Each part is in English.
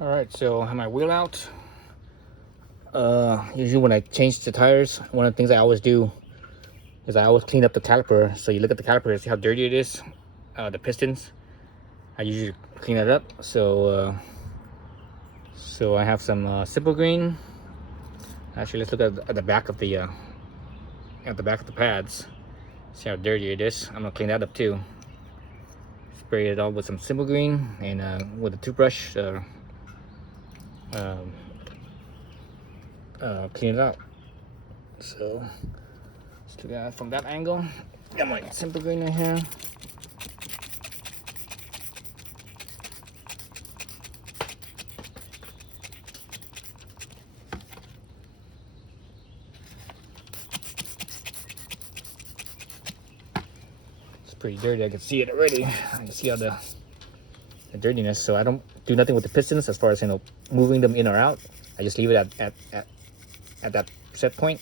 All right, so I have my wheel out. Usually when I change the tires, one of the things I always do is I always clean up the caliper. So you look at the caliper and see how dirty it is. The pistons, I usually clean it up. So I have some simple green. Actually, let's look at the back of the pads. See how dirty it is. I'm gonna clean that up too. Spray it all with some simple green and with a toothbrush. Clean it out. So let's look at it from that angle. Got my simple green in here. It's pretty dirty. I can see it already. I can see all the dirtiness. So I don't do nothing with the pistons as far as moving them in or out. I just leave it at that set point.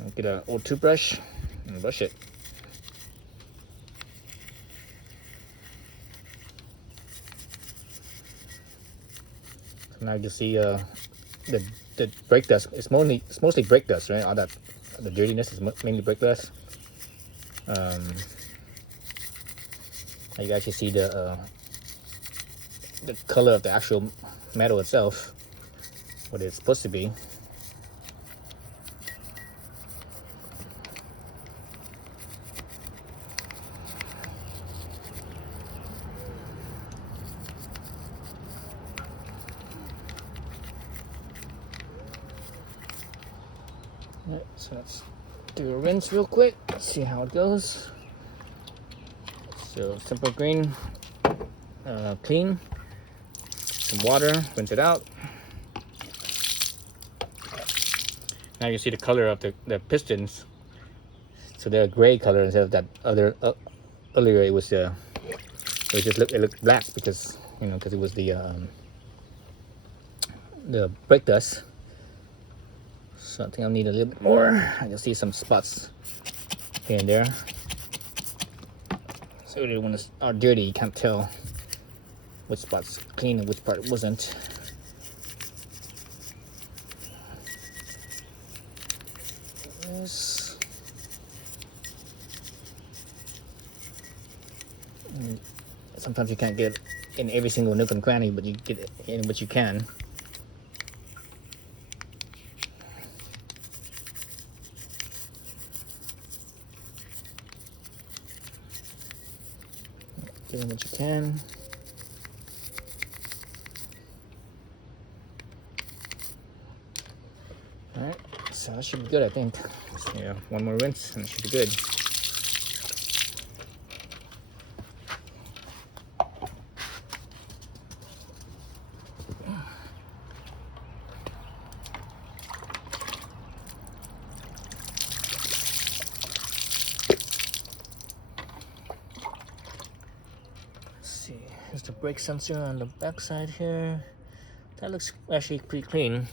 I'll get an old toothbrush and brush it. So now you see the brake dust. It's mostly brake dust, right? All that the dirtiness is mainly brake dust. Now you actually see the color of the actual metal itself, what it's supposed to be. Alright, so let's do a rinse real quick, see how it goes. So simple green, clean, some water, rinse it out. Now you see the color of the pistons. So they're a gray color instead of that other earlier it looked black because it was the brake dust. So I think I'll need a little bit more. I can see some spots here and there. So when it's all dirty, you can't tell which spot's clean and which part wasn't. Sometimes you can't get it in every single nook and cranny, but you get it in what you can. Get in what you can. Alright, so that should be good, I think. So, yeah, one more rinse and it should be good. Here's the brake sensor on the back side here. That looks actually pretty clean.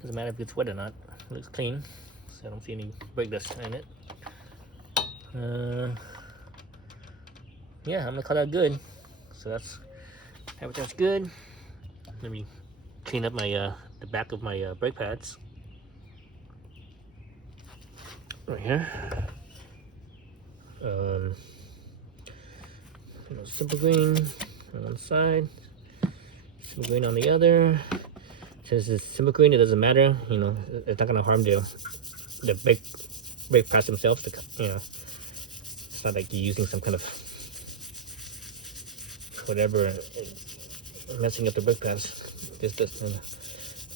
Doesn't matter if it's wet or not. It looks clean. So I don't see any brake dust in it. Yeah, I'm gonna call that good. So everything's good. Let me clean up my the back of my brake pads. Right here. Simple green on one side, simple green on the other. Since it's simple green, it doesn't matter. It's not gonna harm the brake pads themselves. It's not like you're using some kind of whatever messing up the brake pads.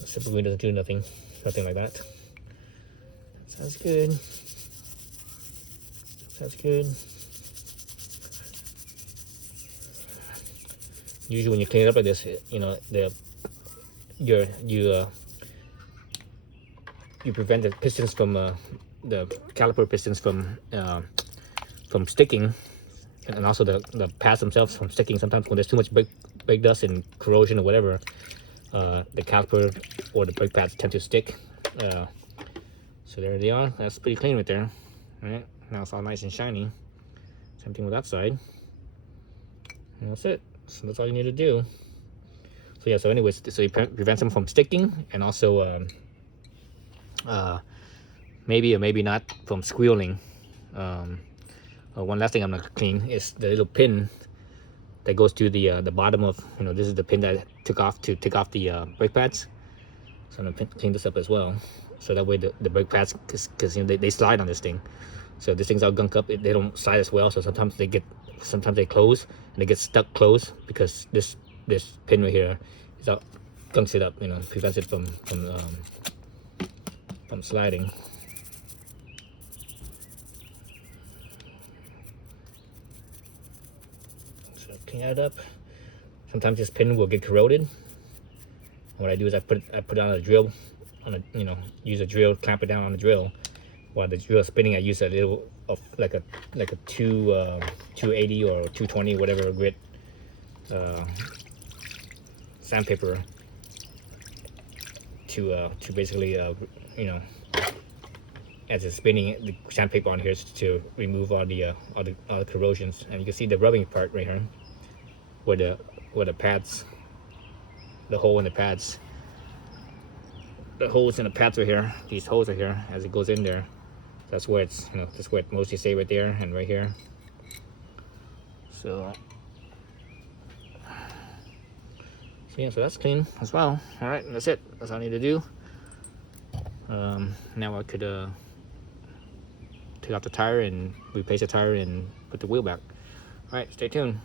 Simple green doesn't do nothing like that. Sounds good. Sounds good. Usually when you clean it up like this, you prevent the pistons from the caliper pistons from sticking, and also the pads themselves from sticking. Sometimes when there's too much brake dust and corrosion or whatever, the caliper or the brake pads tend to stick. So there they are. That's pretty clean right there. All right, now it's all nice and shiny. Same thing with that side. And that's it. So that's all you need to do. So yeah, so anyways, so it prevents them from sticking, and also maybe or maybe not from squealing. One last thing I'm gonna clean is the little pin that goes to the bottom of, you know, this is the pin that I took off to take off the brake pads. So I'm gonna clean this up as well, so that way the brake pads, because you know they slide on this thing. So these things are gunk up, they don't slide as well. So sometimes they close and they get stuck closed because this pin right here is out, gunks it up, you know, prevents it from sliding. So clean that up. Sometimes this pin will get corroded. What I do is I put on a drill, you know, use a drill, clamp it down on the drill. While the drill is spinning, I use a little of like a 280 or 220, whatever grit sandpaper to basically you know, as it's spinning, the sandpaper on here is to remove all the corrosions. And you can see the rubbing part right here, where the pads, the hole in the pads, the holes in the pads right here. These holes are here as it goes in there. That's where it's, you know, that's where it mostly stay, right there and right here. So yeah, so that's clean as well. All right, that's it. That's all I need to do. Now I could take off the tire and replace the tire and put the wheel back. All right, stay tuned.